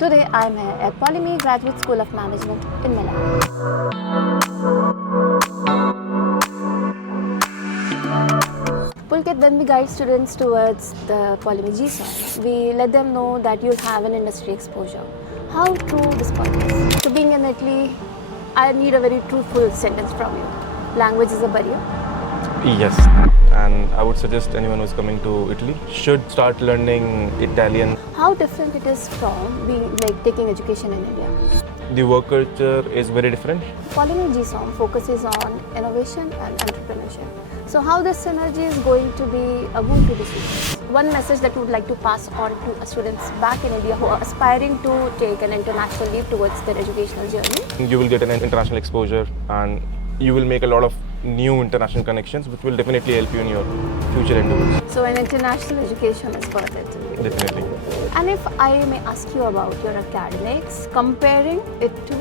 Today I am here at Polimi Graduate School of Management in Milan. Pulkit, when we guide students towards the Polimi GSOM, we let them know that you'll have an industry exposure. How true this point is? So being in Italy, I need a very truthful sentence from you. Language is a barrier. Yes, and I would suggest anyone who's coming to Italy should start learning Italian. How different it is from being taking education in India? The work culture is very different. Polimi GSOM focuses on innovation and entrepreneurship. So how this synergy is going to be a boon to the students? One message that you would like to pass on to students back in India who are aspiring to take an international leap towards their educational journey? You will get an international exposure and you will make a lot of new international connections which will definitely help you in your future endeavors. So an international education is worth it. Definitely. And if I may ask you about your academics, comparing it to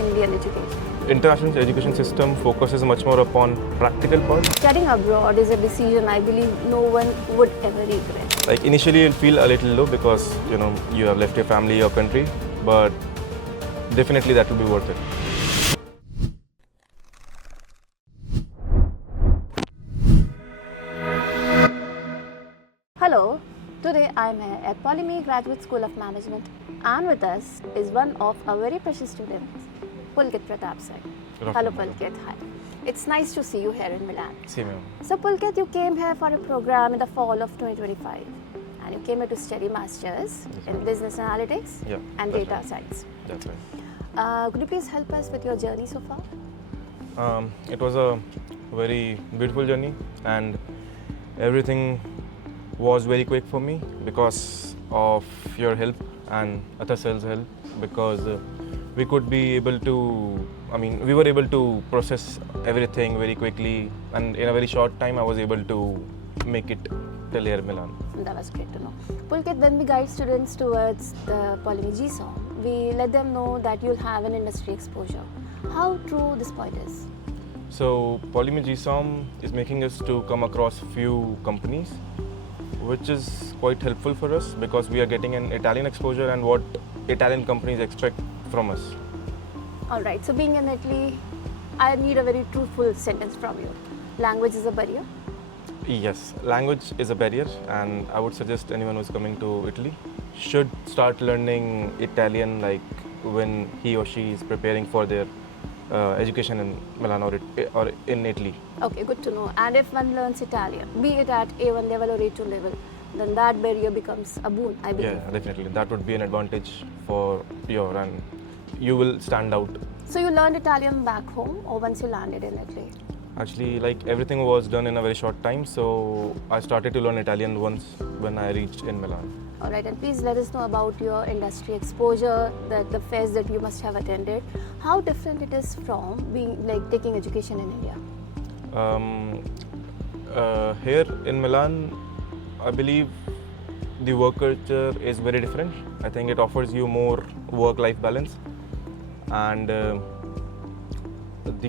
Indian education. International education system focuses much more upon practical part. Studying abroad is a decision I believe no one would ever regret. Like initially you'll feel a little low because you have left your family, your country, but definitely that will be worth it. Hello, today I am here at Polimi Graduate School of Management, and with us is one of our very precious students, Pulkit Pratap sir. Hello Pulkit, hi. It's nice to see you here in Milan. Same here. So Pulkit, you came here for a program in the fall of 2025 and you came here to study Masters in Business Analytics and Data Science. That's right. Could you please help us with your journey so far? It was a very beautiful journey and everything was very quick for me because of your help and Atasel's help, because we were able to process everything very quickly, and in a very short time I was able to make it till here Milan. That was great to know. Pulkit, when we guide students towards the Polimi GSOM, we let them know that you'll have an industry exposure. How true this point is? So Polimi GSOM is making us to come across few companies, which is quite helpful for us because we are getting an Italian exposure and what Italian companies expect from us. Alright, so being in Italy, I need a very truthful sentence from you. Language is a barrier? Yes, language is a barrier, and I would suggest anyone who's coming to Italy should start learning Italian like when he or she is preparing for their education in Milan or in Italy. Okay, good to know. And if one learns Italian, be it at A1 level or A2 level, then that barrier becomes a boon, I believe. Yeah, definitely. That would be an advantage for you, and you will stand out. So you learned Italian back home or once you landed in Italy? Actually, like everything was done in a very short time, so I started to learn Italian once when I reached in Milan. Alright, and please let us know about your industry exposure, the fairs that you must have attended. How different it is from being taking education in India? Here in Milan, I believe the work culture is very different. I think it offers you more work-life balance, and the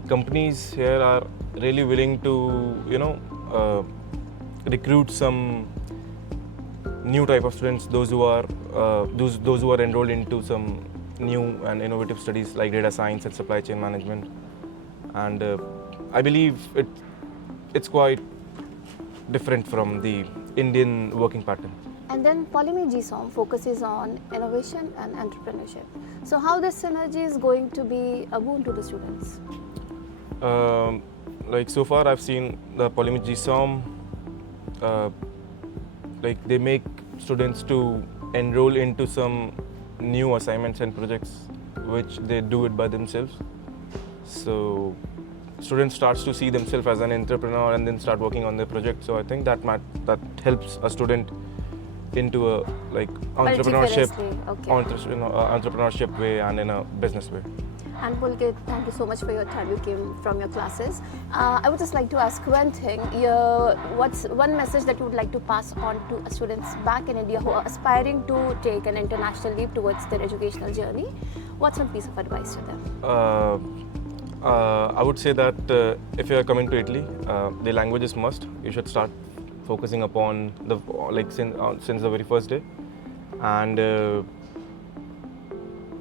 companies here are really willing to recruit some new type of students, those who are enrolled into some new and innovative studies like data science and supply chain management, and I believe it's quite different from the Indian working pattern. And then Polimi GSOM focuses on innovation and entrepreneurship. So how this synergy is going to be a boon to the students? Like so far I've seen the Polimi GSOM, they make students to enroll into some new assignments and projects which they do it by themselves. So students starts to see themselves as an entrepreneur and then start working on their project. So I think that helps a student into a entrepreneurship, entrepreneurship way and in a business way. And Pulkit, thank you so much for your time. You came from your classes. I would just like to ask one thing. What's one message that you would like to pass on to students back in India who are aspiring to take an international leap towards their educational journey? What's one piece of advice to them? I would say that if you are coming to Italy, the language is must. You should start focusing upon since the very first day, and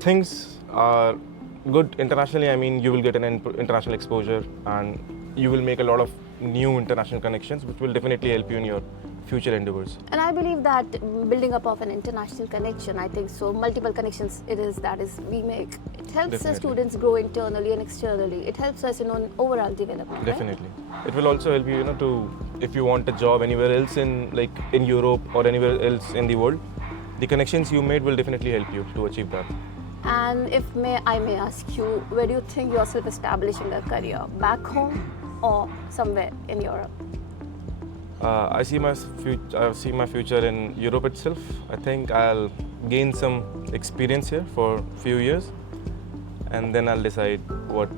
things are good internationally. I mean, you will get an international exposure and you will make a lot of new international connections, which will definitely help you in your future endeavors. And I believe that building up of an international connection, I think so, multiple connections we make. It helps Definitely. the students grow internally and externally. It helps us in overall development. Definitely. It will also help you, if you want a job anywhere else in Europe or anywhere else in the world, the connections you made will definitely help you to achieve that. And if I may ask you, where do you think yourself establishing a career? Back home or somewhere in Europe? I see my future in Europe itself. I think I'll gain some experience here for a few years, and then I'll decide what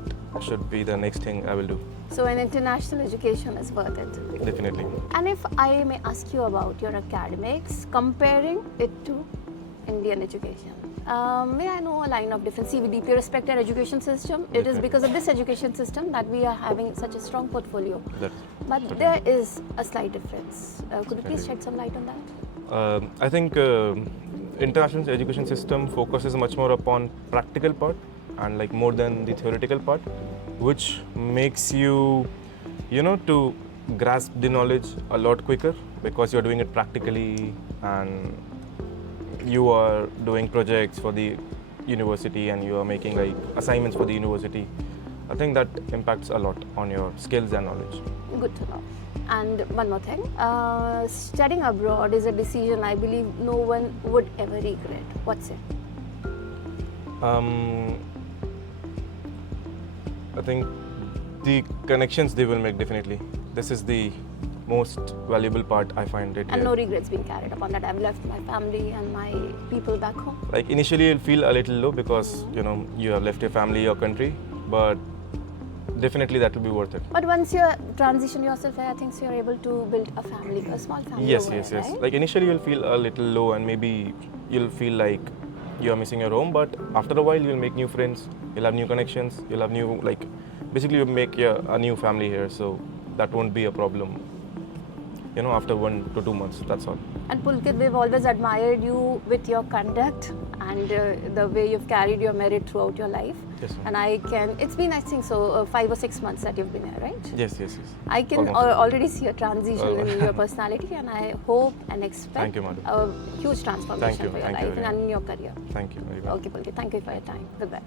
should be the next thing I will do. So an international education is worth it. Definitely. And if I may ask you about your academics, comparing it to Indian education, may I know a line of difference? See, we deeply respect our education system. It is because of this education system that we are having such a strong portfolio. But there is a slight difference. Could you please shed some light on that? I think international education system focuses much more upon practical part and more than the theoretical part, which makes you, to grasp the knowledge a lot quicker because you're doing it practically and you are doing projects for the university and you are making assignments for the university. I think that impacts a lot on your skills and knowledge. Good to know. And one more thing, studying abroad is a decision I believe no one would ever regret. What's it? I think the connections they will make, definitely. This is the most valuable part, I find it. And no regrets being carried upon that. I've left my family and my people back home. Initially you'll feel a little low because you have left your family, your country, but definitely that will be worth it. But once you transition yourself, I think so you're able to build a family, a small family. Yes. Right? Initially you'll feel a little low and maybe you'll feel like you're missing your home, but after a while you'll make new friends, you'll have new connections, you'll have new, basically you'll make a new family here, so that won't be a problem. After 1 to 2 months, that's all. And Pulkit, we've always admired you with your conduct and the way you've carried your merit throughout your life. Yes, and it's been, I think so, 5 or 6 months that you've been here, right? Yes. I can already see a transition in your personality, and I hope and expect Thank you, madam. a huge transformation for your life and in your career. Thank you very much. Okay, Pulkit, thank you for your time. Goodbye.